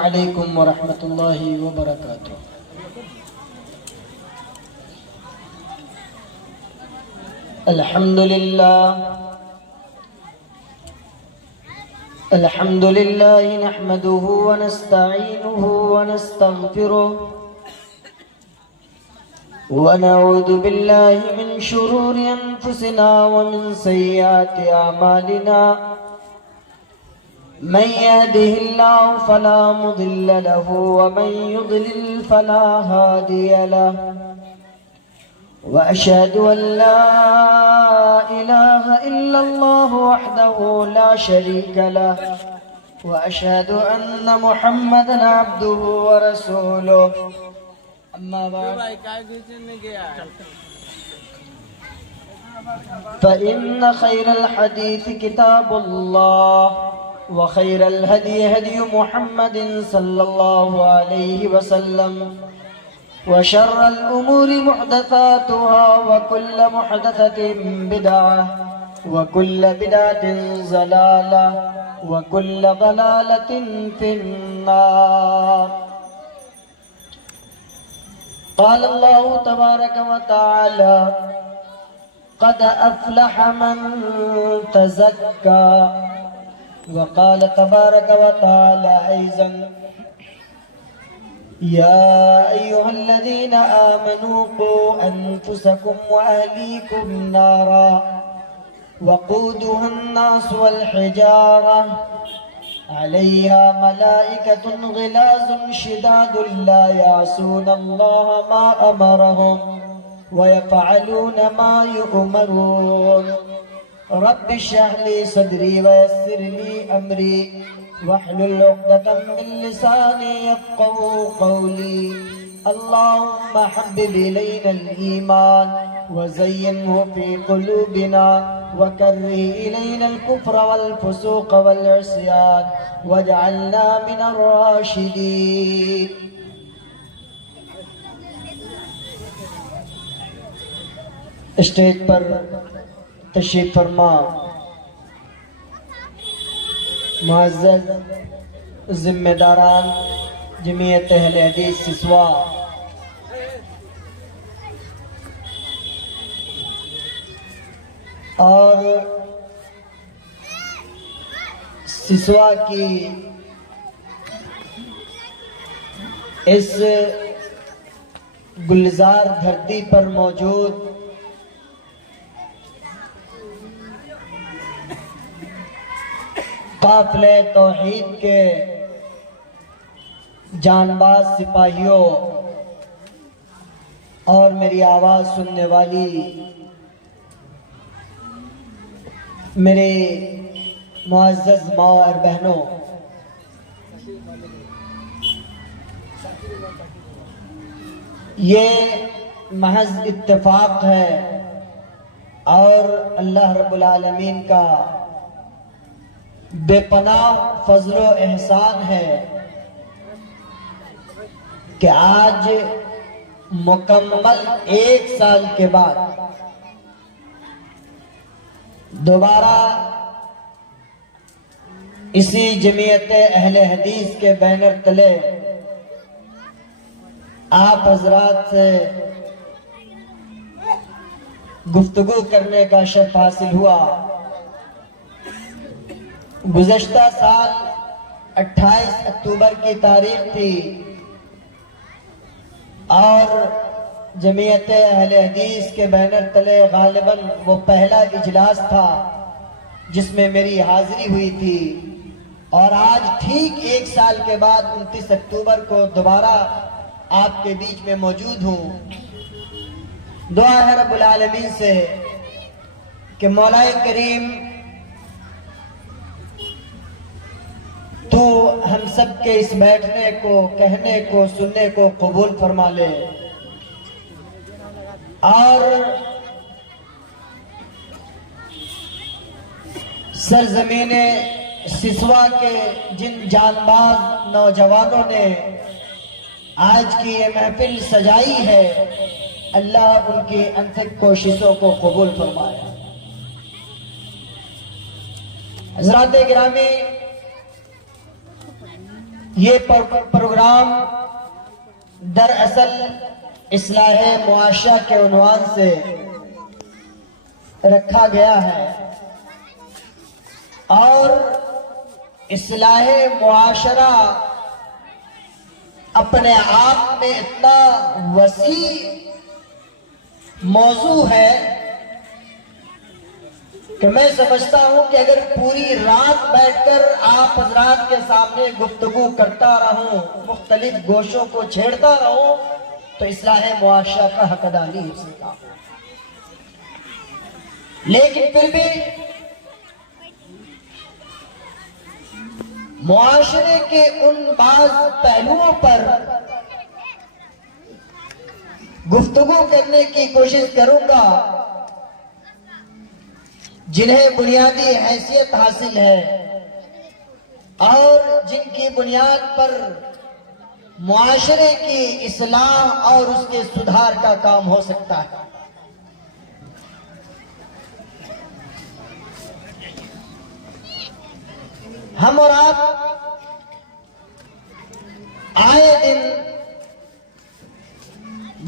علیکم ورحمۃ اللہ وبرکاتہ۔ الحمد للہ نحمده ونستعینه ونستغفره ونعوذ باللہ من شرور انفسنا ومن سیئات اعمالنا، من يهده الله فلا مضل له ومن يضلل فلا هادي له، وأشهد أن لا إله إلا الله وحده لا شريك له، وأشهد أن محمدا عبده ورسوله، أما بعد فإن خير الحديث كتاب الله، وخير الهدي هدي محمد صلى الله عليه وسلم، وشر الأمور محدثاتها وكل محدثة بدعة وكل بدعة ضلالة وكل ضلالة في النار۔ قال الله تبارك وتعالى قد أفلح من تزكى، وقال تبارك وتعالى أيضا يا أيها الذين آمنوا قوا أنفسكم وأهليكم نارا وقودها الناس والحجارة عليها ملائكة غلاظ شداد لا يعصون الله ما أمرهم ويفعلون ما يؤمرون۔ رب اشرح لي صدري ويسر لي أمري واحلل عقدة من لساني يفقهوا قولي۔ اللهم حبب إلينا الإيمان وزينه في قلوبنا وكره إلينا الكفر والفسوق والعصيان واجعلنا من الراشدين۔ اسٹیج پر تشریف فرما معزز ذمہ داران جمعیت اہل حدیث سسوا، اور سسوا کی اس گلزار دھرتی پر موجود قافلے توحید کے جان باز سپاہیوں اور میری آواز سننے والی میرے معزز ماں اور بہنوں، یہ محض اتفاق ہے اور اللہ رب العالمین کا بے پناہ فضل و احسان ہے کہ آج مکمل 1 سال کے بعد دوبارہ اسی جمعیت اہل حدیث کے بینر تلے آپ حضرات سے گفتگو کرنے کا شرف حاصل ہوا۔ گزشتہ سال 28 اکتوبر کی تاریخ تھی اور جمعیت اہل حدیث کے بینر تلے غالباً وہ پہلا اجلاس تھا جس میں میری حاضری ہوئی تھی، اور آج ٹھیک 1 سال کے بعد 29 اکتوبر کو دوبارہ آپ کے بیچ میں موجود ہوں۔ دعا ہے رب العالمین سے کہ مولا کریم تو ہم سب کے اس بیٹھنے کو، کہنے کو، سننے کو قبول فرما لے، اور سرزمین سسوا کے جن جان باز نوجوانوں نے آج کی یہ محفل سجائی ہے، اللہ ان کی انتھک کوششوں کو قبول فرمائے۔ حضرات گرامی، یہ پروگرام دراصل اصلاح معاشرہ کے عنوان سے رکھا گیا ہے، اور اصلاح معاشرہ اپنے آپ میں اتنا وسیع موضوع ہے کہ میں سمجھتا ہوں کہ اگر پوری رات بیٹھ کر آپ حضرات کے سامنے گفتگو کرتا رہوں، مختلف گوشوں کو چھیڑتا رہوں، تو اصلاح معاشرہ کا حق ادا نہیں ہو سکتا۔ لیکن پھر بھی معاشرے کے ان بعض پہلوؤں پر گفتگو کرنے کی کوشش کروں گا جنہیں بنیادی حیثیت حاصل ہے اور جن کی بنیاد پر معاشرے کی اصلاح اور اس کے سدھار کا کام ہو سکتا ہے۔ ہم اور آپ آئے دن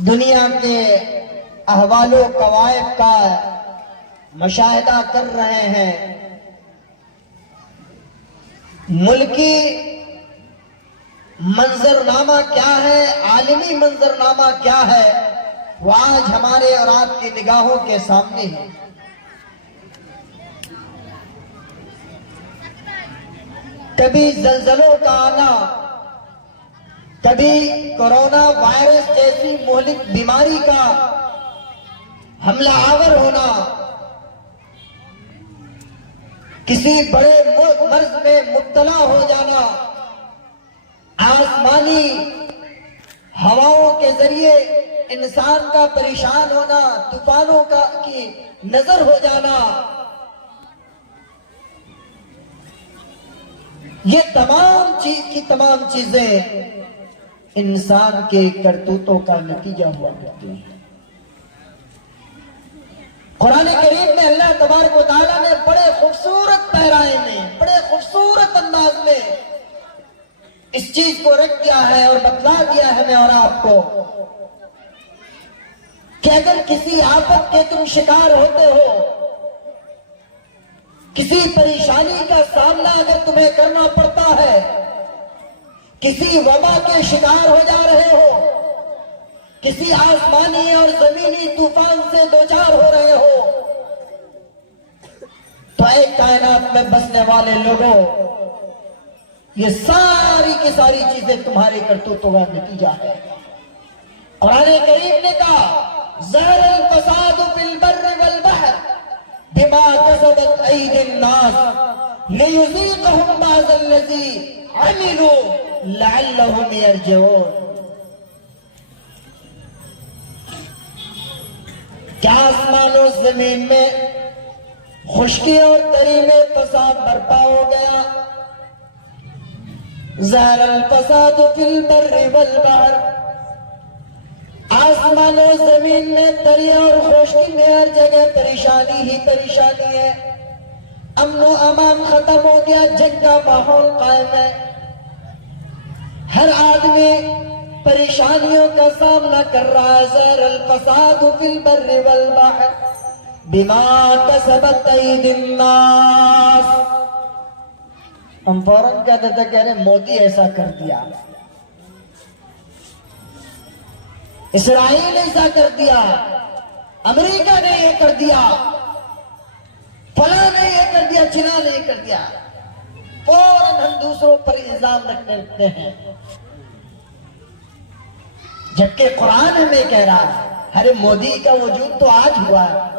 دنیا کے احوال و قوائف کا مشاہدہ کر رہے ہیں، ملکی منظرنامہ کیا ہے، عالمی منظرنامہ کیا ہے، وہ آج ہمارے اور آپ کی نگاہوں کے سامنے ہے۔ کبھی زلزلوں کا آنا، کبھی کورونا وائرس جیسی مہلک بیماری کا حملہ آور ہونا، کسی بڑے مرض میں مبتلا ہو جانا، آسمانی ہواؤں کے ذریعے انسان کا پریشان ہونا، طوفانوں کی نظر ہو جانا، یہ تمام چیزیں انسان کے کرتوتوں کا نتیجہ ہوا کرتی ہیں۔ قرآن کریم میں اللہ تبارک و تعالیٰ نے بڑے خوبصورت پیرائے میں، بڑے خوبصورت انداز میں اس چیز کو رکھ دیا ہے اور بتلا دیا ہے ہمیں اور آپ کو کہ اگر کسی آفت کے تم شکار ہوتے ہو، کسی پریشانی کا سامنا اگر تمہیں کرنا پڑتا ہے، کسی وبا کے شکار ہو جا رہے ہو، کسی آسمانی اور زمینی طوفان سے دوچار ہو رہے ہو، تو اے کائنات میں بسنے والے لوگوں، یہ ساری کی ساری چیزیں تمہارے کرتوتوں کا نتیجہ ہے۔ قرآن کریم نے کہا ظہر الفساد فی البر والبحر بما کسبت ایدی الناس لیذیقہم بعض الذی عملوا لعلہم یرجعون۔ کیا آسمان و زمین میں خشکی اور تری میں فساد برپا ہو گیا؟ ظہر الفساد فی البر والبحر، آسمان و زمین میں تری اور خشکی میں ہر جگہ پریشانی ہی پریشانی ہے، امن و امان ختم ہو گیا، جنگ کا ماحول قائم ہے، ہر آدمی پریشانیوں کا سامنا کر رہا ہے۔ ظہر الفساد فی البر والبحر بما کسبت ایدی الناس۔ ہم فوراً کہتے تھے کہہ رہے مودی ایسا کر دیا، اسرائیل ایسا کر دیا، امریکہ نے یہ کر دیا، فلاں نے یہ کر دیا، چنا نے یہ کر دیا، فوراً ہم دوسروں پر الزام رکھنے لگتے ہیں، جبکہ قرآن ہمیں کہہ رہا ہے ارے مودی کا وجود تو آج ہوا ہے،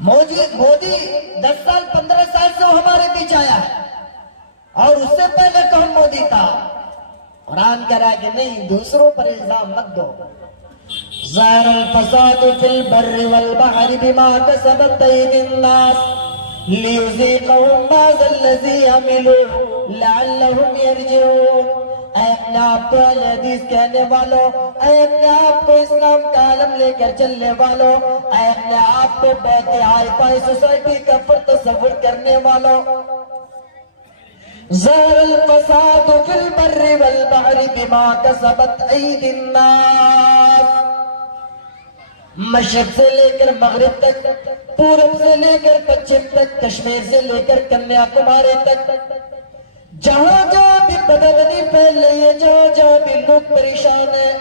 مودی 10 سال 15 سال سے وہ ہمارے بیچ آیا ہے، اور اس سے پہلے کون مودی تھا؟ قرآن کہہ رہا ہے کہ نہیں، دوسروں پر الزام مت دو۔ ظہر الفساد فی البر والبحر بما کسبت ایدی الناس لیذیقہم بعض الذی عملوا لعلہم یرجعون۔ اے اپنے آپ کو اہل حدیث کہنے والوں، اے اپنے آپ کو اسلام کا علم لے کر چلنے والوں، اے اپنے آپ کو بیت ہائی فائی سوسائٹی کا فرد تصور کرنے والوں، ظہر الفساد فی البر والبحر بما کسبت ایدی الناس. مشرق سے لے کر مغرب تک، پورب سے لے کر پچھم تک، کشمیر سے لے کر کنیا کماری تک، جہاں جہاں بھی بدبنی پھیل رہی ہے، جہاں جہاں بھی لوگ پریشان ہیں،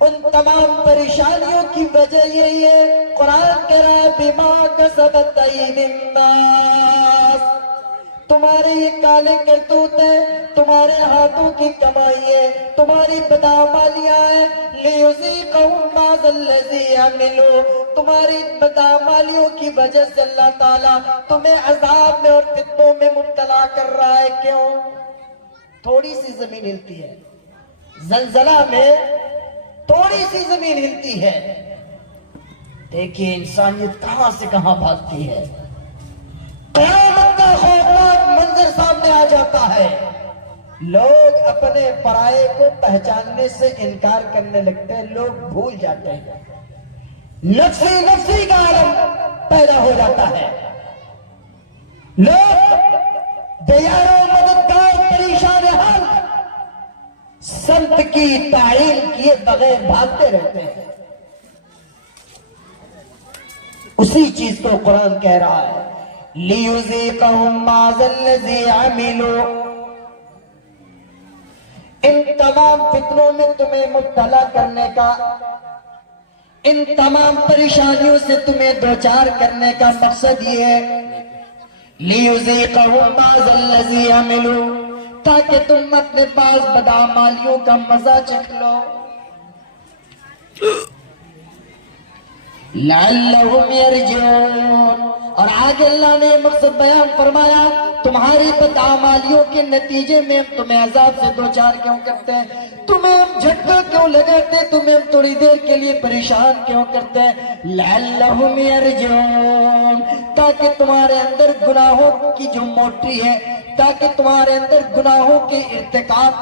ان تمام پریشانیوں کی وجہ یہی ہے، قرآن کہہ رہا ہے بما کسبت ایدی الناس. تمہارے یہ کالے کرتوت ہیں، تمہارے ہاتھوں کی کمائی ہے، تمہاری بدعمالیاں ہیں. لیذیقہم بعض الذی عملوا، تمہاری بدعمالیوں کی وجہ سے اللہ تعالیٰ تمہیں عذاب میں اور فتنوں میں مبتلا کر رہا ہے. کیوں؟ تھوڑی سی زمین ہلتی ہے، زلزلہ میں تھوڑی سی زمین ہلتی ہے، دیکھیے انسانیت کہاں سے کہاں بھاگتی ہے. قیامت کا خوفناک منظر سامنے آ جاتا ہے. لوگ اپنے پرائے کو پہچاننے سے انکار کرنے لگتے ہیں، لوگ بھول جاتے ہیں، نفسی نفسی کا عالم پیدا ہو جاتا ہے. لوگ دیاروں مددگار پریشان حال سنت کی تعین کیے بغیر بھاگتے رہتے ہیں. اسی چیز کو قرآن کہہ رہا ہے لیذیقہم بعض الذی عملوا. ان تمام فتنوں میں تمہیں مبتلا کرنے کا، ان تمام پریشانیوں سے تمہیں دوچار کرنے کا مقصد یہ ہے لیذیقہم بعض الذی عملوا، تاکہ تم اپنے بعض بدعمالیوں کا مزہ چکھ لو. لعلہم یرجعون. اور آگے اللہ نے مقصد بیان فرمایا تمہاری بدعمالیوں کے نتیجے میں ہم تمہیں عذاب سے دوچار کیوں کرتے ہیں، تمہیں ہم جھٹکا کیوں لگاتے ہیں، تمہیں ہم تھوڑی دیر کے لیے پریشان کیوں کرتے ہیں. لعلہم یرجعون، تاکہ تمہارے اندر گناہوں کی جو موٹری ہے، تاکہ تمہارے اندر گناہوں کے ارتکاب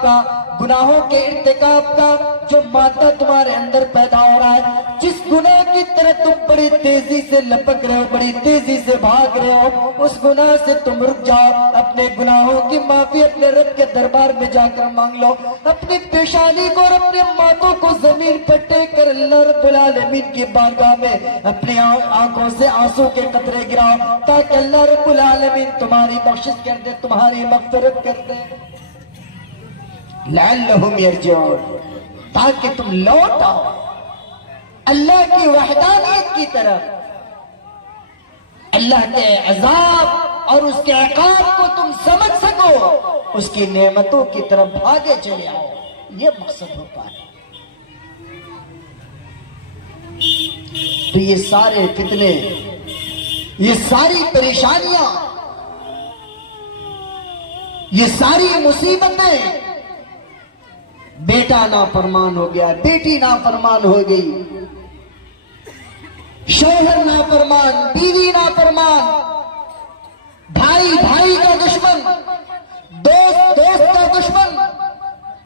کا جو مادہ تمہارے اندر پیدا ہو رہا ہے، جس گناہ کی طرح تم بڑی تیزی سے لپک رہے ہو، بڑی تیزی سے بھاگ رہے ہو، اس گناہ سے تم رک جاؤ. اپنے گناہوں کی معافی اپنے رب کے دربار میں جا کر مانگ لو. اپنی پیشانی کو اور اپنے ماتھوں کو زمین پر ٹیک کر اللہ رب العالمین کی بارگاہ میں اپنی آنکھوں سے آنسو کے قطرے گراؤ، تاکہ اللہ رب العالمین تمہاری بخشش کر دے، تمہاری مغفرت کر دے. لعلہم یرجعون، تاکہ تم لوٹ آؤ اللہ کی وحدانیت کی طرف، اللہ کے عذاب اور اس کے عقاب کو تم سمجھ سکو، اس کی نعمتوں کی طرف بھاگے چلے آؤ. یہ مقصد ہوتا ہے. تو یہ سارے فتنے، یہ ساری پریشانیاں، یہ ساری مصیبتیں، بیٹا نافرمان ہو گیا، بیٹی نافرمان ہو گئی، شوہر نافرمان، بیوی نافرمان، بھائی بھائی کا دشمن، دوست دوست کا دشمن.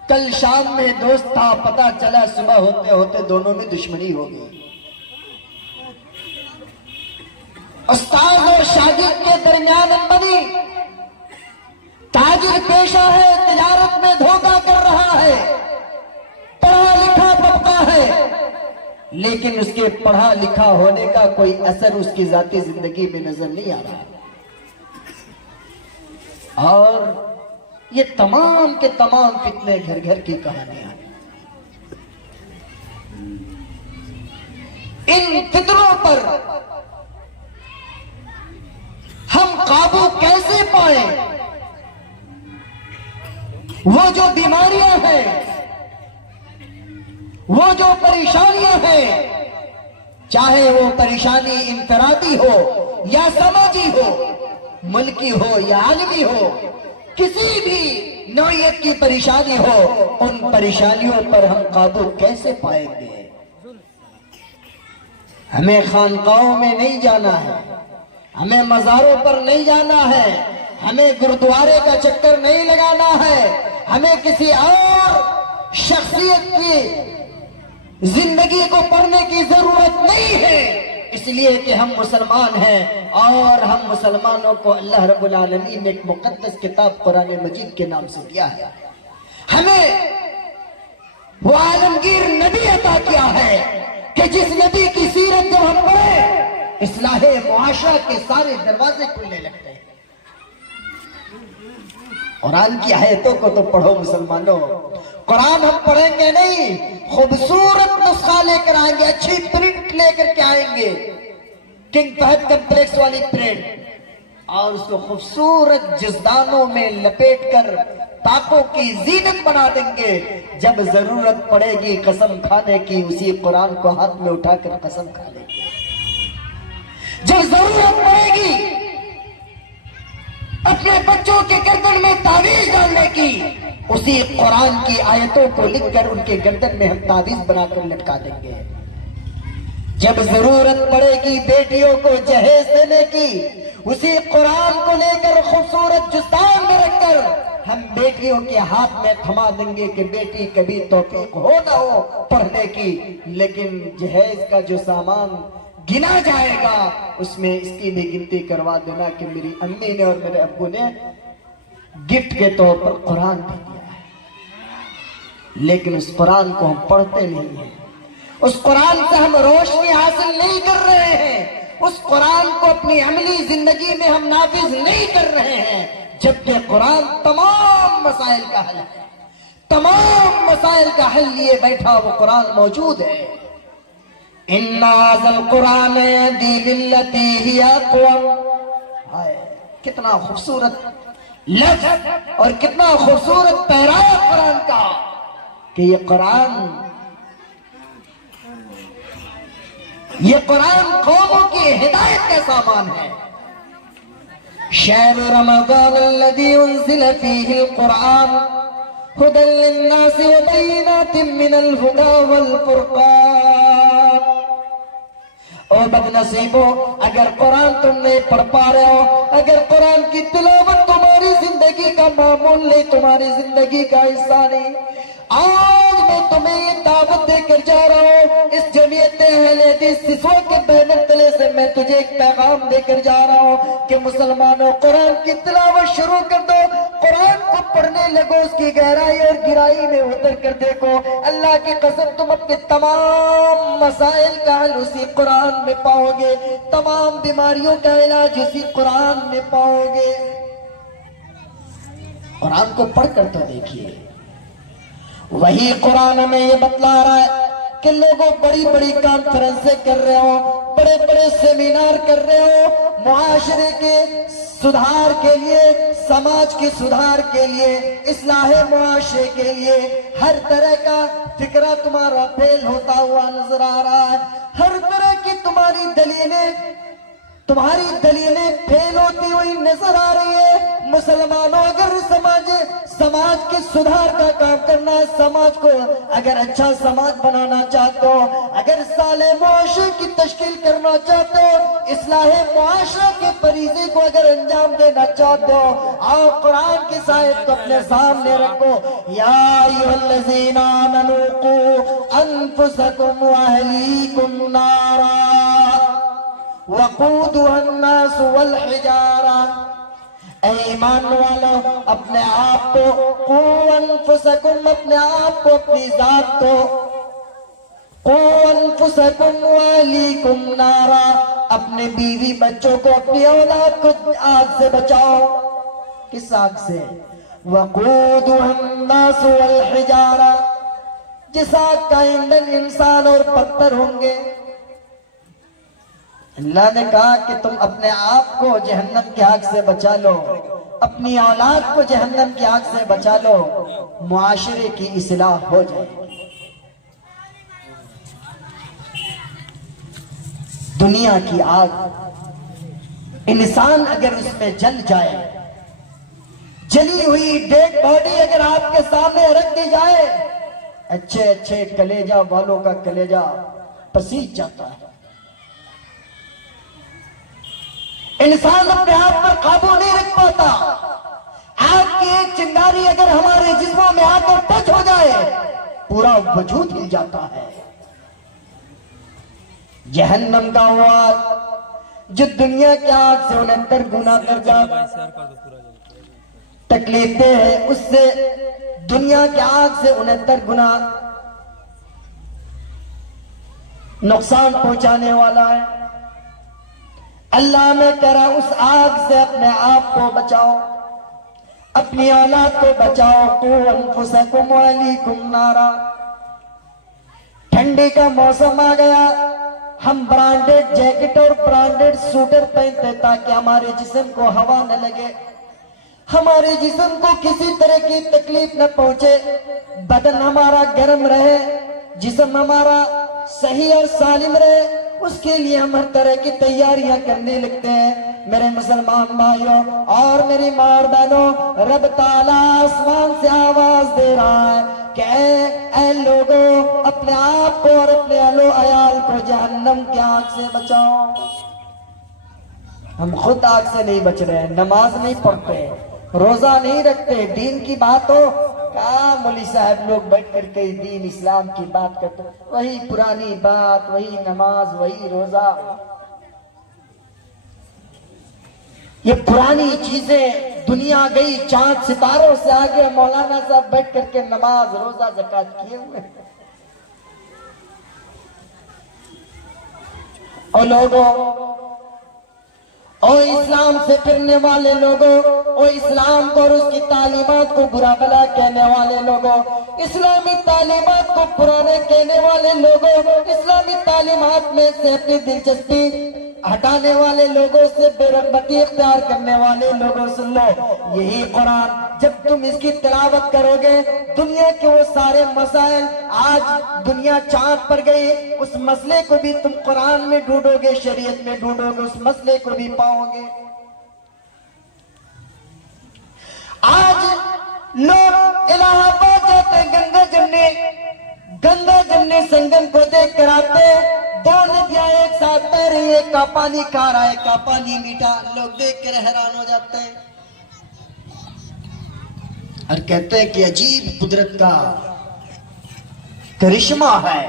کل شام میں دوست تھا، پتا چلا صبح ہوتے ہوتے دونوں میں دشمنی ہو گئی. استاد اور شاگرد کے درمیان بنی، تاجر پیشہ ہے، تجارت میں دھوکہ کر رہا ہے، پڑھا لکھا طبقہ ہے، لیکن اس کے پڑھا لکھا ہونے کا کوئی اثر اس کی ذاتی زندگی میں نظر نہیں آ رہا. اور یہ تمام کے تمام فتنے گھر گھر کی کہانیاں ہیں. ان فتنوں پر ہم قابو کیسے پائیں؟ وہ جو بیماریاں ہیں، وہ جو پریشانیاں ہیں، چاہے وہ پریشانی انفرادی ہو یا سماجی ہو، ملکی ہو یا عالمی ہو، کسی بھی نوعیت کی پریشانی ہو، ان پریشانیوں پر ہم قابو کیسے پائیں گے؟ ہمیں خانقاہوں میں نہیں جانا ہے، ہمیں مزاروں پر نہیں جانا ہے، ہمیں گردوارے کا چکر نہیں لگانا ہے، ہمیں کسی اور شخصیت کی زندگی کو پڑھنے کی ضرورت نہیں ہے. اس لیے کہ ہم مسلمان ہیں اور ہم مسلمانوں کو اللہ رب العالمین نے ایک مقدس کتاب قرآن مجید کے نام سے دیا ہے. ہمیں وہ عالمگیر نبی عطا کیا ہے کہ جس نبی کی سیرت جب ہم پڑھیں اصلاح معاشرہ کے سارے دروازے کھلنے لگتے ہیں. قرآن کی آیتوں کو تو پڑھو مسلمانوں. قرآن ہم پڑھیں گے نہیں، خوبصورت نسخہ لے کر آئیں گے، اچھی پرنٹ لے کر کے آئیں گے، کنگ فہد کمپلیکس والی پرنٹ، اور اس کو خوبصورت جزدانوں میں لپیٹ کر تاکوں کی زینت بنا دیں گے. جب ضرورت پڑے گی قسم کھانے کی اسی قرآن کو ہاتھ میں اٹھا کر قسم کھا لیں گے. جب ضرورت پڑے گی اپنے بچوں کے گردن میں تعویذ ڈالنے کی اسی قرآن کی آیتوں کو لکھ کر ان کے گردن میں ہم تعویذ بنا کر لٹکا دیں گے. جب ضرورت پڑے گی بیٹیوں کو جہیز دینے کی اسی قرآن کو لے کر خوبصورت جستان میں رکھ کر ہم بیٹیوں کے ہاتھ میں تھما دیں گے کہ بیٹی کبھی توفیق ہو نہ ہو پڑھنے کی، لیکن جہیز کا جو سامان گنا جائے گا اس میں اس کی بھی گنتی کروا دینا کہ میری امی نے اور میرے ابو نے گفٹ کے طور پر قرآن دے دیا ہے. لیکن اس قرآن کو ہم پڑھتے نہیں ہیں، اس قرآن سے ہم روشنی حاصل نہیں کر رہے ہیں، اس قرآن کو اپنی عملی زندگی میں ہم نافذ نہیں کر رہے ہیں، جبکہ قرآن تمام مسائل کا حل ہے. تمام مسائل کا حل لیے بیٹھا وہ قرآن موجود ہے. اِنَّ هَذَا الْقُرْآنَ يَهْدِي لِلَّتِي هِيَ أَقْوَمُ. کتنا خوبصورت لفظ اور کتنا خوبصورت پیرایا قرآن کا کہ یہ قرآن قوموں کی ہدایت کا سامان ہے. شہر رمضان الذي انزل فيه القرآن هدى للناس وبينات من الهدى والفرقان. او بد نصیبو، اگر قرآن تم نہیں پڑھ پا رہے ہو، اگر قرآن کی تلاوت تمہاری زندگی کا معمول نہیں، تمہاری زندگی کا حصہ نہیں، آج میں تمہیں یہ دعوت دے کر جا رہا ہوں. اس جمعیت اہل حدیث سسوا کے بینر تلے سے میں تجھے ایک پیغام دے کر جا رہا ہوں کہ مسلمانوں قرآن کی تلاوت شروع کر دو. قرآن کو پڑھنے لگو، اس کی گہرائی اور گہرائی میں اتر کر دیکھو. اللہ کی قسم تم اپنے تمام مسائل کا حل اسی قرآن میں پاؤ گے، تمام بیماریوں کا علاج اسی قرآن میں پاؤ گے. قرآن کو پڑھ کر تو دیکھیے. وہی قرآن ہمیں یہ بتلا رہا ہے کہ لوگوں بڑی بڑی کانفرنسیں کر رہے ہو، بڑے بڑے سیمینار کر رہے ہو، معاشرے کے سدھار کے لیے، سماج کے سدھار کے لیے، اصلاح معاشرے کے لیے ہر طرح کا فکرہ تمہارا فیل ہوتا ہوا نظر آ رہا ہے. ہر طرح کی تمہاری دلیلیں فیل ہوتی ہوئی نظر آ رہی ہے. مسلمانوں اگر سماج کے سدھار کا کام کرنا ہے، سماج کو اگر اچھا سماج بنانا چاہتے ہو، اگر صالح معاشرے کی تشکیل کرنا چاہتے ہو، اصلاح معاشرہ کے فریضے کو اگر انجام دینا چاہتے ہو، آؤ قرآن کی آیت کو اپنے سامنے رکھو. یا ایھا الذین آمنوا قوا انفسکم واہلیکم نارا وقودها الناس والحجارہ. اے ایمان والو، اپنے آپ کو، قوا انفسکم، اپنے آپ کو، اپنی ذات کو، قوا انفسکم واہلیکم نارا، اپنے بیوی بچوں کو، اپنی اولاد کو آگ سے بچاؤ. کس آگ سے؟ وقودها الناس والحجارہ، جس آگ کا ایندھن انسان اور پتھر ہوں گے. اللہ نے کہا کہ تم اپنے آپ کو جہنم کی آگ سے بچا لو، اپنی اولاد کو جہنم کی آگ سے بچا لو، معاشرے کی اصلاح ہو جائے. دنیا کی آگ، انسان اگر اس میں جل جائے، جلی ہوئی ڈیڈ باڈی اگر آپ کے سامنے رکھ دی جائے، اچھے اچھے کلیجہ والوں کا کلیجہ پسیج جاتا ہے. انسان اپنے آپ پر قابو نہیں رکھ پاتا. آگ کی ایک چنگاری اگر ہمارے جسموں میں آ کر ٹچ ہو جائے، پورا وجود ہل جاتا ہے. جہنم کا واد جو دنیا کی آگ سے 69 گنا درجہ تکلیف دہ ہے، اس سے دنیا کی آگ سے 69 گنا نقصان پہنچانے والا ہے۔ اللہ میں کہہ رہا اس آگ سے اپنے آپ کو بچاؤ، اپنی اولاد کو بچاؤ۔ قوا انفسکم واہلیکم نارا۔ ٹھنڈی کا موسم آ گیا، ہم برانڈڈ جیکٹ اور برانڈڈ سوٹر پہنتے تاکہ ہمارے جسم کو ہوا نہ لگے، ہمارے جسم کو کسی طرح کی تکلیف نہ پہنچے، بدن ہمارا گرم رہے، جسم ہمارا صحیح اور سالم رہے، اس کے لیے ہم ہر طرح کی تیاریاں کرنے لگتے ہیں۔ میرے مسلمان بھائیوں اور میری ماں اور بہنوں، رب تعالیٰ آسمان سے آواز دے رہا ہے کہ اے لوگوں، اپنے آپ کو اور اپنے اہل و عیال کو جہنم کی آگ سے بچاؤ۔ ہم خود آگ سے نہیں بچ رہے، نماز نہیں پڑھتے، روزہ نہیں رکھتے، دین کی بات ہو کہاں مولوی صاحب لوگ بیٹھ کر کے دین اسلام کی بات کرتے، وہی پرانی بات، وہی نماز، وہی روزہ، یہ پرانی چیزیں، دنیا گئی چاند ستاروں سے آگے، مولانا صاحب بیٹھ کر کے نماز روزہ زکوٰۃ کیے ہوئے۔ اور لوگوں، اور اسلام سے پھرنے والے لوگوں، اور اسلام کو اور اس کی تعلیمات کو برا بھلا کہنے والے لوگوں، اسلامی تعلیمات کو پرانے کہنے والے لوگوں، اسلامی تعلیمات میں سے اپنی دلچسپی ہٹانے والے لوگوں سے بے رغبتی اختیار کرنے والے لوگوں، سن لو، یہی قرآن جب تم اس کی تلاوت کرو گے، دنیا کے وہ سارے مسائل، آج دنیا چاند پر گئی، اس مسئلے کو بھی تم قرآن میں ڈھونڈو گے، شریعت میں ڈھونڈو گے، اس مسئلے کو بھی پاؤ گے۔ آج لوگ الہ آباد جاتے ہیں گنگا جمنے سنگم کو دیکھ کر آتے ہیں، دو ندیاں ایک ساتھ بہ رہی ہے، ایک کا پانی کھا رہا ہے، ایک کا پانی میٹھا، لوگ دیکھ کر حیران ہو جاتے ہیں اور کہتے ہیں کہ عجیب قدرت کا کرشمہ ہے۔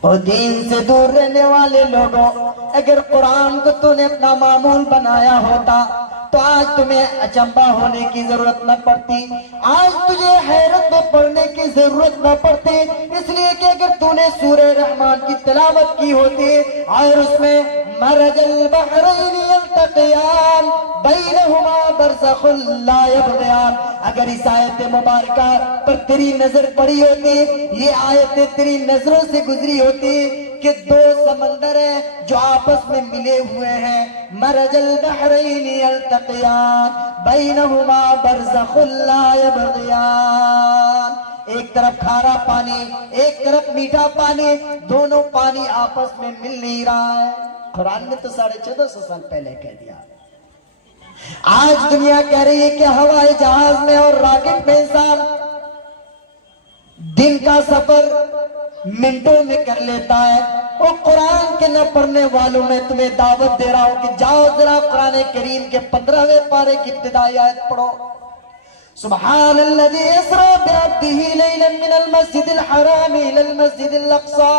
اور دین سے دور رہنے والے لوگوں، اگر قرآن کو تو نے اپنا معمول بنایا ہوتا تو آج تمہیں اچنبا ہونے کی ضرورت نہ پڑتی، آج تجھے حیرت میں پڑھنے کی ضرورت نہ پڑتی، اس لیے کہ اگر تو نے سورہ رحمان کی تلاوت کی ہوتی اور اس میں مرج البحرین یلتقیان بینہما برزخ لا یبغیان، اگر اس آیت مبارکہ پر تیری نظر پڑی ہوتی، یہ آیتیں تیری نظروں سے گزری ہوتی کہ دو سمندر ہیں جو آپس میں ملے ہوئے ہیں، مرج البحرین یلتقیان بینہما برزخ لا یبغیان، ایک طرف کھارا پانی، ایک طرف میٹھا پانی، دونوں پانی آپس میں مل نہیں رہا ہے۔ قرآن نے تو 1450 سال پہلے کہہ دیا۔ آج دنیا کہہ رہی ہے کہ ہوائی جہاز میں اور راکٹ میں انسان دن کا سفر منٹوں میں کر لیتا ہے، اور قرآن کے نہ پڑھنے والوں میں تمہیں دعوت دے رہا ہوں کہ جاؤ ذرا قرآن کریم کے 15ویں پارے کی ابتدائی آیت پڑھو۔ سبحان الذي اسرى بعبده ليلا من المسجد الحرام الى المسجد الاقصى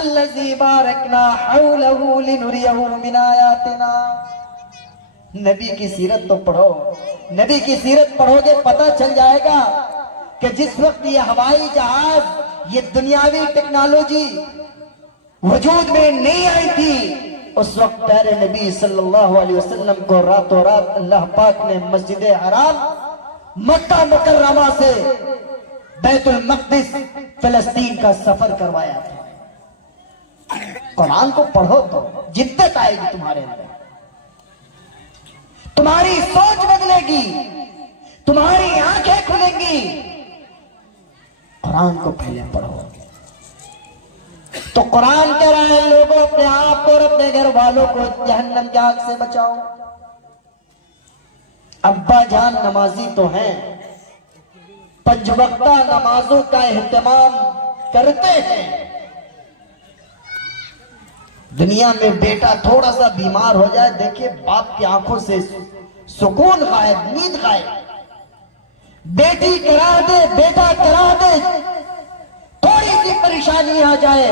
الذي باركنا حوله لنريه من آياتنا۔ نبی کی سیرت تو پڑھو، نبی کی سیرت پڑھو گے پتہ چل جائے گا کہ جس وقت یہ ہوائی جہاز، یہ دنیاوی ٹیکنالوجی وجود میں نہیں آئی تھی، اس وقت پیارے نبی صلی اللہ علیہ وسلم کو راتوں رات اللہ پاک نے مسجد حرام مکہ مکرمہ سے بیت المقدس فلسطین کا سفر کروایا تھا۔ قرآن کو پڑھو تو جدت آئے گی تمہارے اندر، تمہاری سوچ بدلے گی، تمہاری آنکھیں کھلیں گی۔ قرآن کو پہلے پڑھو۔ تو قرآن کہہ رہا ہے لوگوں، اپنے آپ کو اور اپنے گھر والوں کو جہنم کی آگ سے بچاؤ۔ ابا جان نمازی تو ہیں، 5 وقتہ نمازوں کا اہتمام کرتے ہیں، دنیا میں بیٹا تھوڑا سا بیمار ہو جائے، دیکھیے باپ کی آنکھوں سے سکون غائب، نیند غائب، بیٹی کرا دے، بیٹا کرا دے، تھوڑی سی پریشانی آ جائے،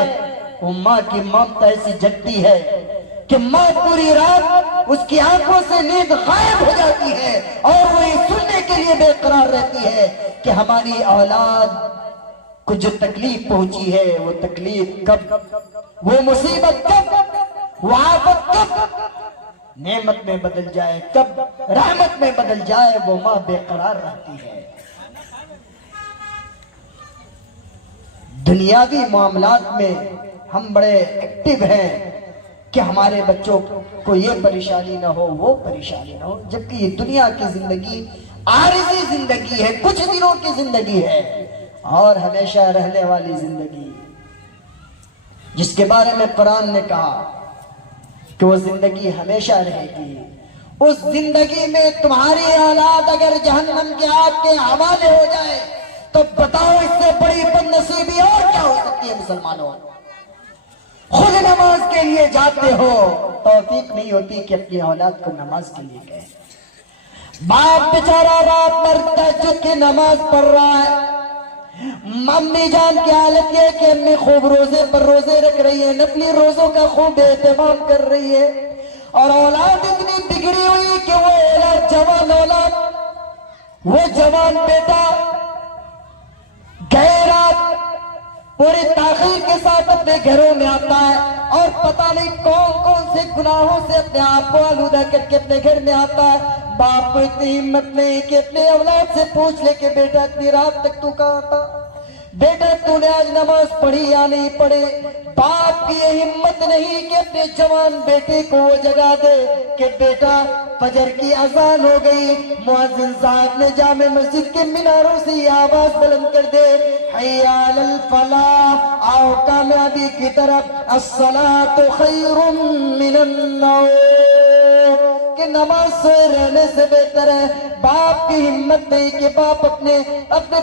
وہ ماں کی ممتا ایسی جگتی ہے کہ ماں پوری رات اس کی آنکھوں سے نیند غائب ہو جاتی ہے اور وہ یہ سننے کے لیے بے قرار رہتی ہے کہ ہماری اولاد کو جو تکلیف پہنچی ہے وہ تکلیف کب، وہ مصیبت کب، وہ آفت کب نعمت میں بدل جائے، کب رحمت میں بدل جائے، وہ ماں بے قرار رہتی ہے۔ دنیاوی معاملات میں ہم بڑے ایکٹیو ہیں کہ ہمارے بچوں کو یہ پریشانی نہ ہو، وہ پریشانی نہ ہو، جبکہ یہ دنیا کی زندگی عارضی زندگی ہے، کچھ دنوں کی زندگی ہے اور ہمیشہ رہنے والی زندگی، جس کے بارے میں قرآن نے کہا کہ وہ زندگی ہمیشہ رہے گی۔ اس زندگی میں تمہاری اولاد اگر جہنم کے آگ کے حوالے ہو جائے تو بتاؤ اس سے بڑی بد نصیبی اور کیا ہو سکتی ہے؟ مسلمانوں، خود نماز کے لیے جاتے ہو، توفیق نہیں ہوتی کہ اپنی اولاد کو نماز کے لیے کہے۔ باپ بیچارہ رات بھر تہجد کی نماز پڑھ رہا ہے، امی جان کی حالت یہ کہ امی خوب روزے پر روزے رکھ رہی ہے، نفلی روزوں کا خوب اہتمام کر رہی ہے، اور اولاد اتنی بگڑی ہوئی کہ وہ اولاد، جوان اولاد، وہ جوان بیٹا گئے رات پوری تاخیر کے ساتھ اپنے گھروں میں آتا ہے اور پتہ نہیں کون کون سے گناہوں سے اپنے آپ کو آلودہ کر کے اپنے گھر میں آتا ہے۔ باپ کو اتنی ہمت نہیں کہ اپنے اولاد سے پوچھ لے کہ بیٹا اتنی رات تک تو کہاں تھا، بیٹا تو نے آج نماز پڑھی یا نہیں پڑھی۔ باپ کی یہ ہمت نہیں کہ اپنے جوان بیٹے کو وہ جگہ دے کہ بیٹا فجر کی اذان ہو گئی، مؤذن صاحب نے جامع مسجد کے میناروں سے یہ آواز بلند کر دے، حی علی الفلاح، آؤ کامیابی کی طرف، الصلاۃ خیر من النوم، کہ نماز سے رہنے سے بہتر ہے۔ باپ کی ہمت نہیں کہ باپ اپنے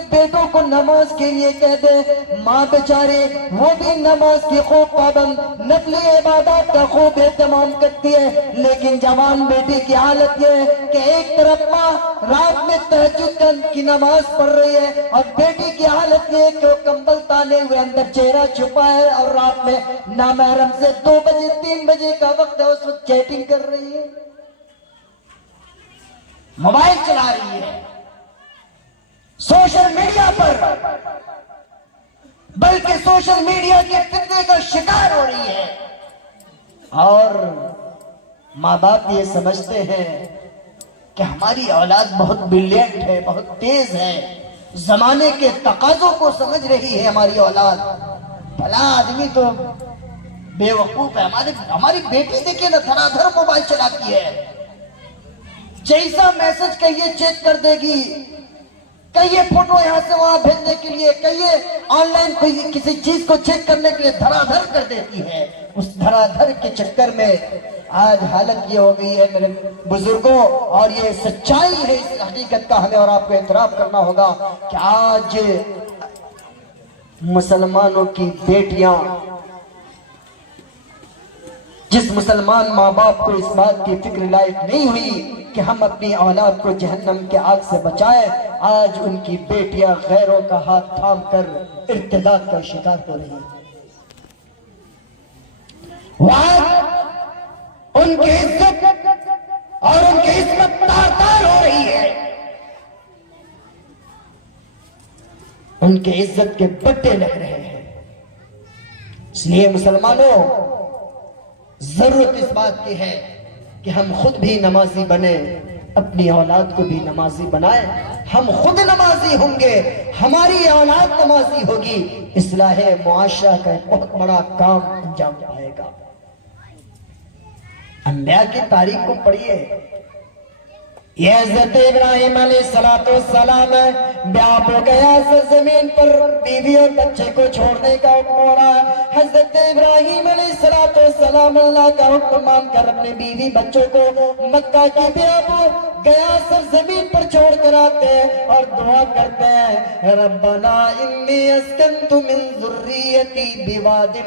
بیٹوں کو نماز کے لیے کہہ دے۔ ماں بیچاری وہ بھی نماز کی خوب پابند، نفلی عبادات کا خوب اہتمام کرتی ہے، لیکن جوان بیٹی کی حالت یہ ہے کہ ایک طرف ماں رات میں تہجد کی نماز پڑھ رہی ہے اور بیٹی کی حالت یہ ہے کہ وہ کمبل تانے ہوئے اندر چہرہ چھپا ہے اور رات میں نامحرم سے 2 بجے 3 بجے کا وقت ہے، اس وقت چیٹنگ کر رہی ہے، موبائل چلا رہی ہے، سوشل میڈیا پر، بلکہ سوشل میڈیا کے فتنے کا شکار ہو رہی ہے۔ اور ماں باپ یہ سمجھتے ہیں کہ ہماری اولاد بہت بریلینٹ ہے، بہت تیز ہے، زمانے کے تقاضوں کو سمجھ رہی ہے ہماری اولاد، بھلا آدمی تو بے وقوف ہے۔ ہماری بیٹی دیکھیے نا، دھڑا دھڑ موبائل چلاتی ہے، جیسا میسج کہیے چیک کر دے گی، کہیے فوٹو یہاں سے وہاں بھیجنے کے لیے، کہیے آن لائن کسی چیز کو چیک کرنے کے لیے دھڑا دھڑ کر دیتی ہے۔ اس دھڑا دھڑ کے چکر میں آج حالت یہ ہو گئی ہے میرے بزرگوں، اور یہ سچائی ہے، اس حقیقت کا ہمیں اور آپ کو اعتراف کرنا ہوگا کہ آج مسلمانوں کی بیٹیاں، جس مسلمان ماں باپ کو اس بات کی فکر لائق نہیں ہوئی کہ ہم اپنی اولاد کو جہنم کے آگ سے بچائیں، آج ان کی بیٹیاں غیروں کا ہاتھ تھام کر ارتداد کا شکار ہو رہی ہیں۔ وہاں ان کی عزت اور ان کی عزت تار تار ہو رہی ہے، ان کی عزت کے پٹے لگ رہے ہیں۔ اس لیے مسلمانوں، ضرورت اس بات کی ہے کہ ہم خود بھی نمازی بنیں، اپنی اولاد کو بھی نمازی بنائیں۔ ہم خود نمازی ہوں گے، ہماری اولاد نمازی ہوگی، اصلاح معاشرہ کا ایک بہت بڑا کام انجام پائے گا۔ انبیاء کی تاریخ کو پڑھیے، یہ حضرت ابراہیم علیہ السلام بیاہ ہو گیا، سرزمین پر بیوی اور بچے کو چھوڑنے کا حکم ہو رہا ہے۔ حضرت ابراہیم علیہ السلام اللہ کا حکم مان کر اپنے بیوی بچوں کو مکہ کی بیاہ پر گیا، سرزمین پر چھوڑ کر آتے ہیں اور دعا کرتے ہیں، ربنا انی اسکنت من ذریتی بواد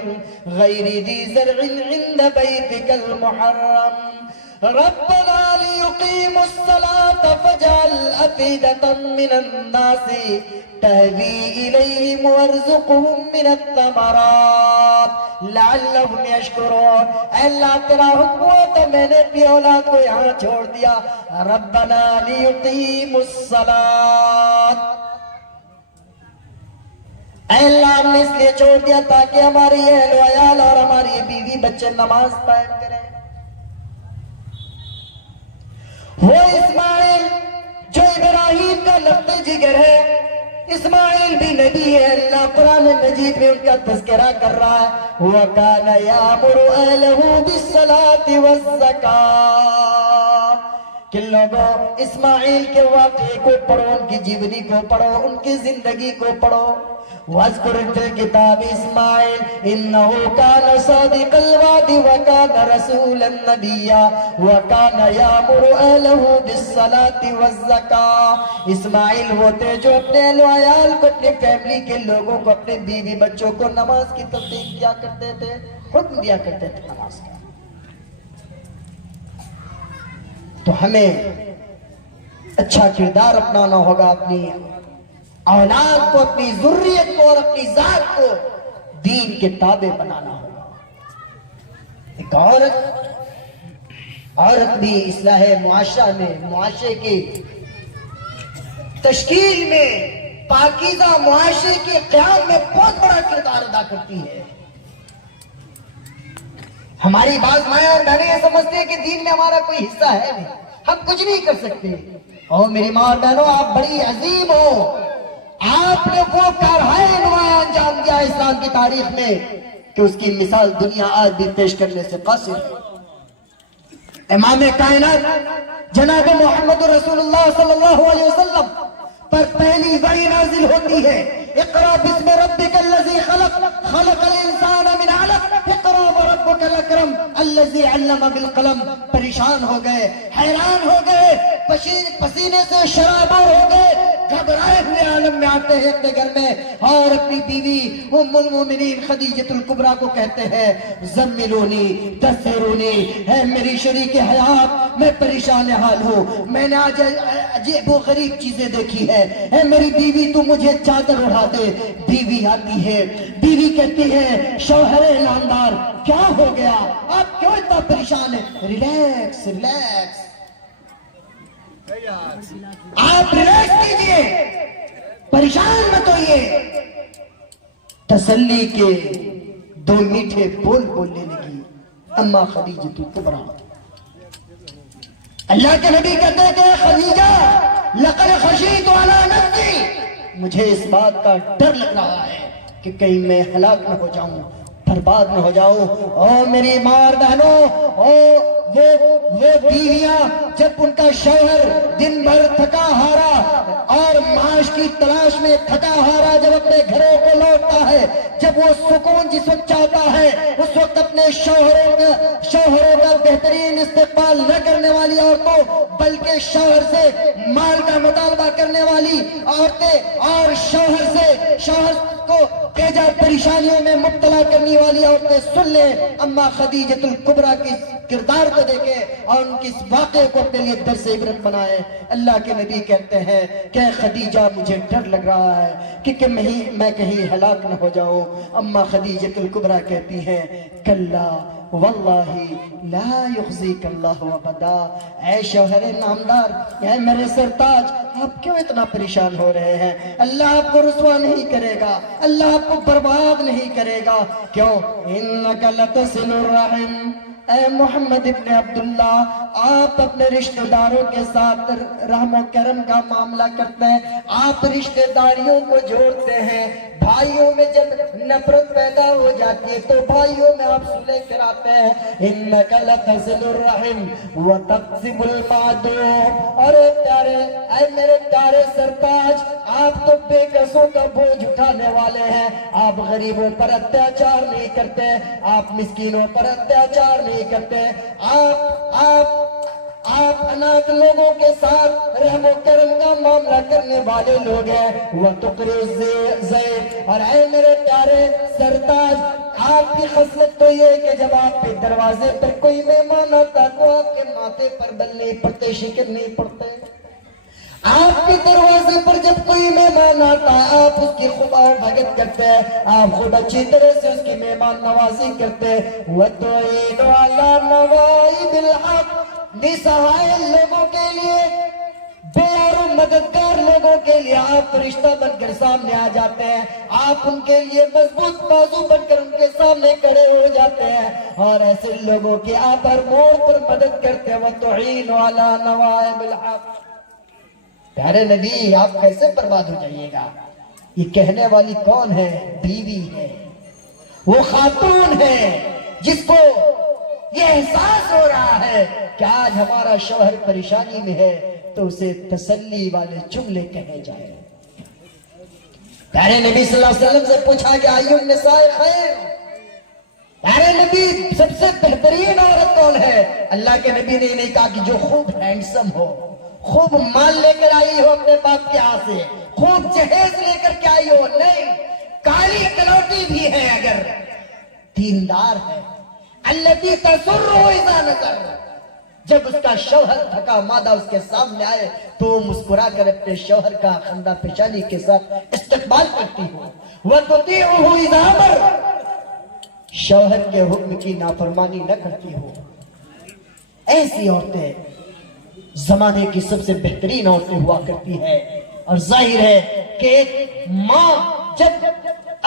غیر ذی زرع عند بیتک المحرم ربنا ليقيموا الصلاة فاجعل أفئدة من الناس تهوي إليهم وارزقهم من الثمرات لعلهم يشكرون. اے اللہ تیرا حکم ہوا تو میں نے اپنی اولاد کو یہاں چھوڑ دیا. ربنا لیقیموا الصلاۃ. اے اللہ ہم نے اس لیے چھوڑ دیا تاکہ ہماری اہل و عیال اور ہماری بیوی بچے نماز قائم کریں. وہ اسماعیل جو ابراہیم کا لفظ جگر ہے، اسماعیل بھی نبی ہے. اللہ قرآن مجید میں ان کا تذکرہ کر رہا ہے. وَكَانَ يَأْمُرُ أَهْلَهُ بِالصَّلَاةِ وَالزَّكَاةِ. کہ لوگوں اسماعیل کے واقعے کو پڑھو، ان کی جیونی کو پڑھو، ان کی زندگی کو پڑھو. وَاذْكُرْ فِي الْكِتَابِ إِسْمَاعِيلَ إِنَّهُ كَانَ صَادِقَ الْوَعْدِ وَكَانَ رَسُولًا نَبِيًّا وَكَانَ يَأْمُرُ أَهْلَهُ بِالصَّلَاةِ وَالزَّكَاةِ. اسماعیل وہ تھے جو اپنے اہل و عیال کو، اپنی فیملی کے لوگوں کو، اپنے بیوی بچوں کو نماز کی تلقین کیا کرتے تھے، حکم دیا کرتے تھے نماز کا. تو ہمیں اچھا کردار اپنانا ہوگا، اپنی اولاد کو، اپنی ذریت کو اور اپنی ذات کو دین کے تابع بنانا ہوگا. ایک عورت بھی اصلاح معاشرہ میں، معاشرے کی تشکیل میں، پاکیزہ معاشرے کے قیام میں بہت بڑا کردار ادا کرتی ہے. ہماری بعض مائیں اور بہنیں یہ سمجھتے ہیں کہ دین میں ہمارا کوئی حصہ ہے نہیں، ہم کچھ نہیں کر سکتے. اور میری ماں اور بہنوں، آپ بڑی عظیم ہو. آپ نے وہ کارہائے نمایاں انجام دیا اسلام کی تاریخ میں کہ اس کی مثال دنیا آج بھی پیش کرنے سے قاصر ہے. امام کائنات جناب محمد رسول اللہ صلی اللہ علیہ وسلم پر پہلی وحی نازل ہوتی ہے. اقرأ بسم ربک الذی خلق خلق الانسان من علق اقرأ وربک الاکرم الذی علم بالقلم. پریشان ہو گئے، حیران ہو گئے، پسینے سے شرابور ہو گئے، گھبرائے ہوئے عالم میں آتے ہیں اپنے گھر میں اور اپنی بیوی ام المومنین خدیجۃ الکبریٰ کو کہتے ہیں زملونی دثرونی. ہے میری شریک حیات، میں پریشان حال ہوں، میں نے آج عجیب و غریب چیزیں دیکھی ہے. اے میری بیوی تو مجھے چادر اڑا دے. بیوی آتی ہے، بیوی کہتی ہے شوہر نامدار کیا ہو گیا، آپ کیوں اتنا پریشان ہیں؟ ریلیکس ریلیکس، آپ ریلیکس کیجئے، پریشان مت ہوئیے. تسلی کے دو میٹھے بول بولنے لگی اما خدیجۃ الکبریٰ. اللہ کے نبی کہتے ہیں کہ خدیجہ لقد خشیت علی نفسی، مجھے اس بات کا ڈر لگ رہا ہے کہ کہیں میں ہلاک نہ ہو جاؤں، برباد نہ ہو جاؤں. او میری ماں اور بہنوں، وہ بیویاں جب ان کا شوہر دن بھر تھکا ہارا اور معاش کی تلاش میں تھکا ہارا جب اپنے گھروں کو لوٹتا ہے، جب وہ سکون جس وقت چاہتا ہے اس وقت اپنے شوہروں کا بہترین استقبال نہ کرنے والی عورتوں بلکہ شوہر سے مال کا مطالبہ کرنے والی عورتیں اور شوہر کو بیجا پریشانیوں میں مبتلا کرنے والی عورتیں سن لیں. اما خدیجۃ الکبریٰ کی کردار کو دیکھیں اور ان کے اس واقعے کو اپنے لیے درس عبرت بنائیں. اللہ کے نبی کہتے ہیں کہ خدیجہ مجھے ڈر لگ رہا ہے کہ میں کہیں ہلاک نہ ہو جاؤں. اما خدیجۃ الکبریٰ کہتی ہیں کلا واللہ لا یخزیک اللہ ابدا. اے شوہر نامدار، اے میرے سرتاج، آپ کیوں اتنا پریشان ہو رہے ہیں؟ اللہ آپ کو رسوا نہیں کرے گا، اللہ آپ کو برباد نہیں کرے گا. کیوں؟ انک لتصل الرحم. اے محمد ابن عبداللہ، آپ اپنے رشتہ داروں کے ساتھ رحم و کرم کا معاملہ کرتے ہیں، آپ رشتہ داریوں کو جوڑتے ہیں. بھائیوں میں جب نفرت پیدا ہو جاتی ہے تو بھائیوں میں آپ صلح کراتے ہیں. انک لتصل الرحم وتقسم المعدوم. اور اے میرے پیارے سرتاج، آپ تو بے کسوں کا بوجھ اٹھانے والے ہیں. آپ غریبوں پر اتیاچار نہیں کرتے، آپ مسکینوں پر اتیاچار نہیں کرتے، آپ اناک لوگوں کے ساتھ رحم و کرم کا معاملہ کرنے والے لوگ ہیں. وَتُقْرِي الضَّيْفَ. اور اے میرے پیارے سرتاج، آپ کی خصلت تو یہ کہ جب آپ کے دروازے پر کوئی مہمان آتا تو آپ کے ماتھے پر بل نہیں پڑتے، شکر نہیں پڑتے. آپ کے دروازے پر جب کوئی مہمان آتا ہے آپ اس کی خوب بھگت کرتے ہیں، آپ خود اچھی طرح سے اس کی مہمان نوازی کرتے ہیں۔ وَتُعِينُ عَلَى نَوَائِبِ الْحَقِّ، نِسَہائے لوگوں کے لیے، بے اور مددگار لوگوں کے لیے آپ فرشتہ بن کر سامنے آ جاتے ہیں، آپ ان کے لیے مضبوط بازو بن کر ان کے سامنے کھڑے ہو جاتے ہیں، اور ایسے لوگوں کی آپ ہر موڑ پر مدد کرتے ہیں۔ وَتُعِينُ عَلَى نَوَائِبِ الْحَقِّ۔ پیارے نبی آپ کیسے برباد ہو جائیے گا؟ یہ کہنے والی کون ہے؟ بیوی ہے، وہ خاتون ہے جس کو یہ احساس ہو رہا ہے کہ آج ہمارا شوہر پریشانی میں ہے تو اسے تسلی والے جملے کہے جائیں۔ پیارے نبی صلی اللہ علیہ وسلم سے پوچھا کہ ایُّ النساء خیر، پیارے نبی سب سے بہترین عورت کون ہے؟ اللہ کے نبی نے نہیں کہا کہ جو خوب ہینڈسم ہو، خوب مال لے کر آئی ہو اپنے باپ کے ہاں سے، خوب جہیز لے کر کے آئی ہو، نہیں، کالی کلوٹی بھی ہے اگر دیندار ہے، التی تسرہ اذا نظر، جب اس کا شوہر تھکا مادہ اس کے سامنے آئے تو مسکرا کر اپنے شوہر کا خندہ پیشانی کے ساتھ استقبال کرتی ہو۔ وَتُطِيعُهُ اذا امر، شوہر کے حکم کی نافرمانی نہ کرتی ہو۔ ایسی عورتیں زمانے کی سب سے بہترین عورتیں ہوا کرتی ہے، اور ظاہر ہے کہ ایک ماں جب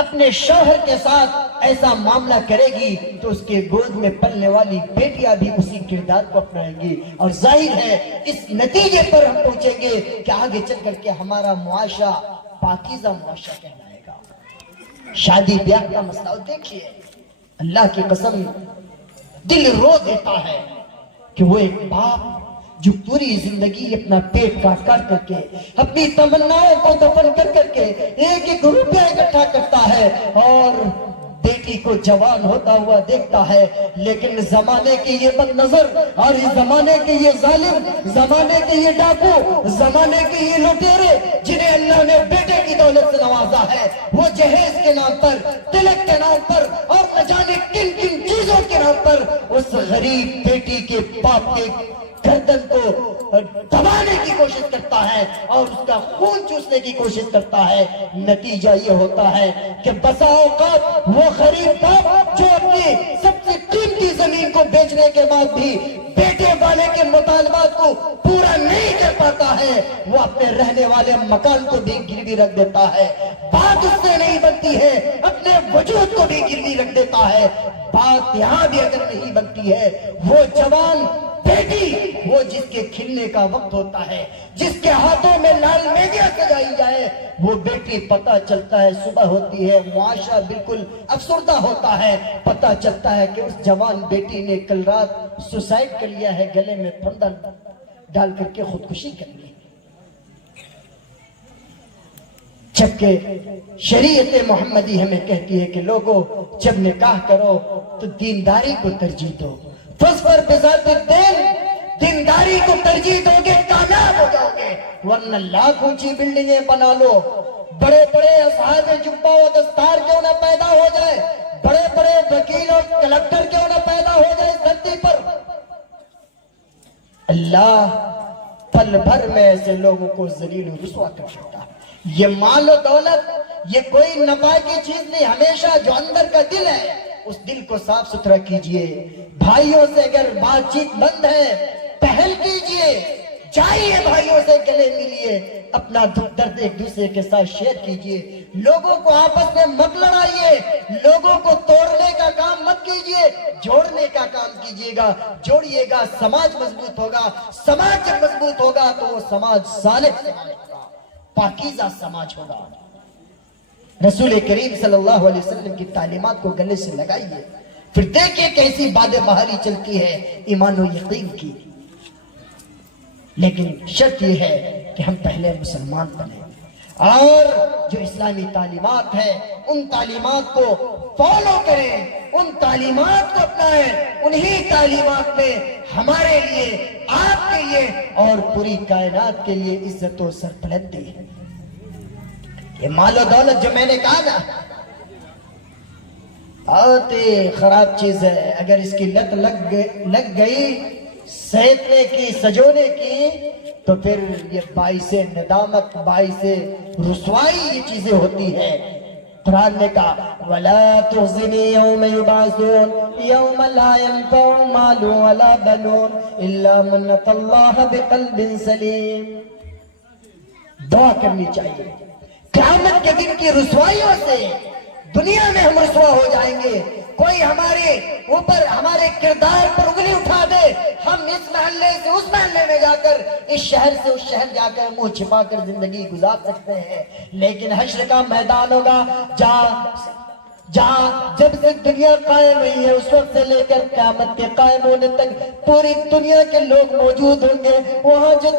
اپنے شوہر کے ساتھ ایسا معاملہ کرے گی تو اس کے گود میں پلنے والی بیٹیاں بھی اسی کردار کو اپنائیں گی، اور ظاہر ہے اس نتیجے پر ہم پہنچیں گے کہ آگے چل کر کے ہمارا معاشرہ پاکیزہ معاشرہ کہلائے گا۔ شادی بیاہ کا مسئلہ دیکھیے، اللہ کی قسم دل رو دیتا ہے کہ وہ ایک باپ جو پوری زندگی اپنا پیٹ کاٹ کر کے اپنی تمناؤں کو دفن کر کے ایک ایک روپیہ اکٹھا کرتا ہے اور بیٹی کو جوان ہوتا ہوا دیکھتا ہے، لیکن زمانے کی یہ بد نظر اور زمانے کے یہ ظالم، زمانے کے یہ ڈاکو، زمانے کے یہ لٹیرے جنہیں اللہ نے بیٹے کی دولت سے نوازا ہے، وہ جہیز کے نام پر، تلک کے نام پر اور نہ جانے کن کن چیزوں کے نام پر اس غریب بیٹی کے باپ کے گردن کو دبانے کی کوشش کرتا ہے اور اس کا خون چوسنے کی کوشش کرتا ہے۔ نتیجہ یہ ہوتا ہے کہ بسا اوقات وہ غریب باپ جو اپنی سب سے قیمتی زمین کو بیچنے کے بعد بھی بیٹے والے کے مطالبات کو پورا نہیں کر پاتا ہے، وہ اپنے رہنے والے مکان کو بھی گروی رکھ دیتا ہے، بات اس سے نہیں بنتی ہے، اپنے وجود کو بھی گروی رکھ دیتا ہے، بات یہاں بھی اگر نہیں بنتی ہے، وہ جوان بیٹی، وہ جس کے کھلنے کا وقت ہوتا ہے، جس کے ہاتھوں میں لال میڈیا سجائی جائے، وہ بیٹی پتہ چلتا ہے صبح ہوتی ہے، معاشرہ بالکل افسردہ ہوتا ہے، پتہ چلتا ہے کہ اس جوان بیٹی نے کل رات سوسائڈ کر لیا ہے، گلے میں پھندا ڈال کر کے خودکشی کر لی۔ جبکہ شریعت محمدی ہمیں کہتی ہے کہ لوگوں جب نکاح کرو تو دینداری کو ترجیح دو، فَاصْبِرْ بِذَاتِ الدِّينِ، دینداری کو ترجیح دو گے کامیاب ہو جاؤ گے، ورنہ لاکھ اونچی بلڈنگیں بنا لو، بڑے بڑے اصحاب جبہ و دستار کیوں نہ پیدا ہو جائے، بڑے بڑے وکیل اور کلکٹر کیوں نہ پیدا ہو جائے اس دھرتی پر، اللہ پل بھر میں ایسے لوگوں کو ذلیل و رسوا کر دیتا ہے۔ یہ مال و دولت یہ کوئی نفع کی چیز نہیں، ہمیشہ جو اندر کا دل ہے اس دل کو صاف ستھرا کیجئے، بھائیوں سے اگر بات چیت بند ہے پہل کیجئے، جائیے بھائیوں سے گلے ملیے، اپنا دکھ درد ایک دوسرے کے ساتھ شیئر کیجئے، لوگوں کو آپس میں مت لڑائیے، لوگوں کو توڑنے کا کام مت کیجئے، جوڑنے کا کام کیجئے گا، جوڑیے گا، سماج مضبوط ہوگا، سماج جب مضبوط ہوگا تو وہ سماج صالح سماج ہوگا، پاکیزہ سماج ہوگا۔ رسول کریم صلی اللہ علیہ وسلم کی تعلیمات کو گلے سے لگائیے، پھر دیکھیں کیسی باد بہاری چلتی ہے ایمان و یقین کی۔ لیکن شرط یہ ہے کہ ہم پہلے مسلمان بنیں اور جو اسلامی تعلیمات ہے ان تعلیمات کو فالو کریں، ان تعلیمات کو اپنائیں، انہی تعلیمات میں ہمارے لیے، آپ کے لیے اور پوری کائنات کے لیے عزت و سربلندی ہے۔ یہ مال و دولت جو میں نے کہا نا بہت خراب چیز ہے، اگر اس کی لت لگ گئی سینکنے کی، سجونے کی، تو پھر یہ باعث ندامت، باعث رسوائی یہ چیزیں ہوتی ہیں۔ قرآن نے کہا وَلَا تُخْزِنِي يَوْمَ يُبْعَثُونَ يَوْمَ لَا يَنفَعُ مَالٌ وَلَا بَنُونَ إِلَّا مَنْ أَتَى اللَّهَ بِقَلْبٍ سَلِيمٍ۔ دعا کرنی چاہیے قیامت کے دن کی رسوائیوں سے۔ دنیا میں ہم رسوا ہو جائیں گے، کوئی ہمارے اوپر، ہمارے کردار پر انگلی اٹھا دے، ہم اس محلے سے اس محلے میں جا کر، اس شہر سے اس شہر جا کر منہ چھپا کر زندگی گزار سکتے ہیں، لیکن حشر کا میدان ہوگا جہاں جب سے دنیا قائم ہوئی ہے اس وقت سے لے کر قیامت کے قائم ہونے تک پوری دنیا کے لوگ موجود ہوں گے۔ وہاں جو